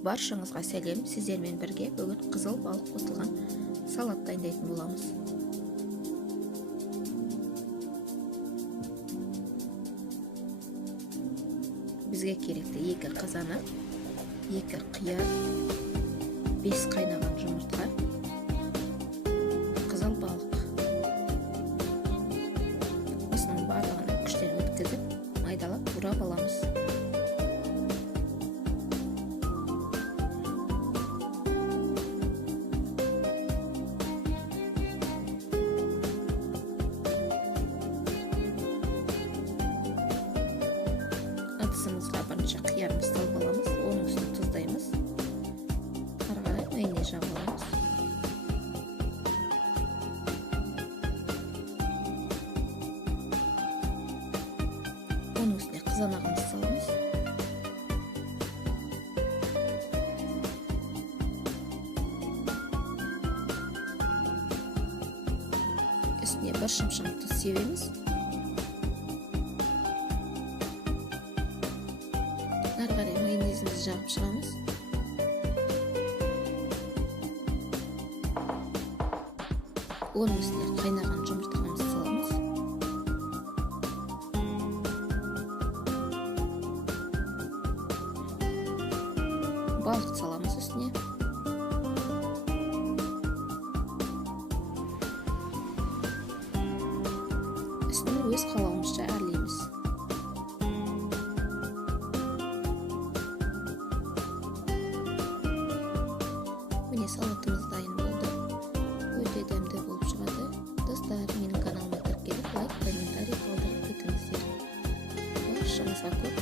Баршаңызға сәлем. Сіздермен бірге бүгін қызыл балық қосылған салат дайындайтын боламыз. Бізге керекті 2 қазанақ, 2 қияр, 5 қайнаған жұмыртқа, қызыл балық. Осының барлығын күштен өткізіп, майдалап турап аламыз. Ыдысымызға бірінші қиярымызды салып аламыз, оның үстін тұздаймыз. Ары қарай майонез жағып аламыз. Оның үстіне қызанағымызды саламыз. Үстіне 1 шымшық тұз себеміз. Ары қарай майонезімізді жағып шығамыз. Оның үстіне қайнаған жұмыртқамызды саламыз. Балық саламыз үстіне. Үстіне өз қалауымызша әрлейміз. Міне салатымыз дайын болды. Өте дәмді болып шығады. Достар, менің каналыма кіріп келіп, лайк, комментарий қалдырып кетіңіздер. Баршаңызға көп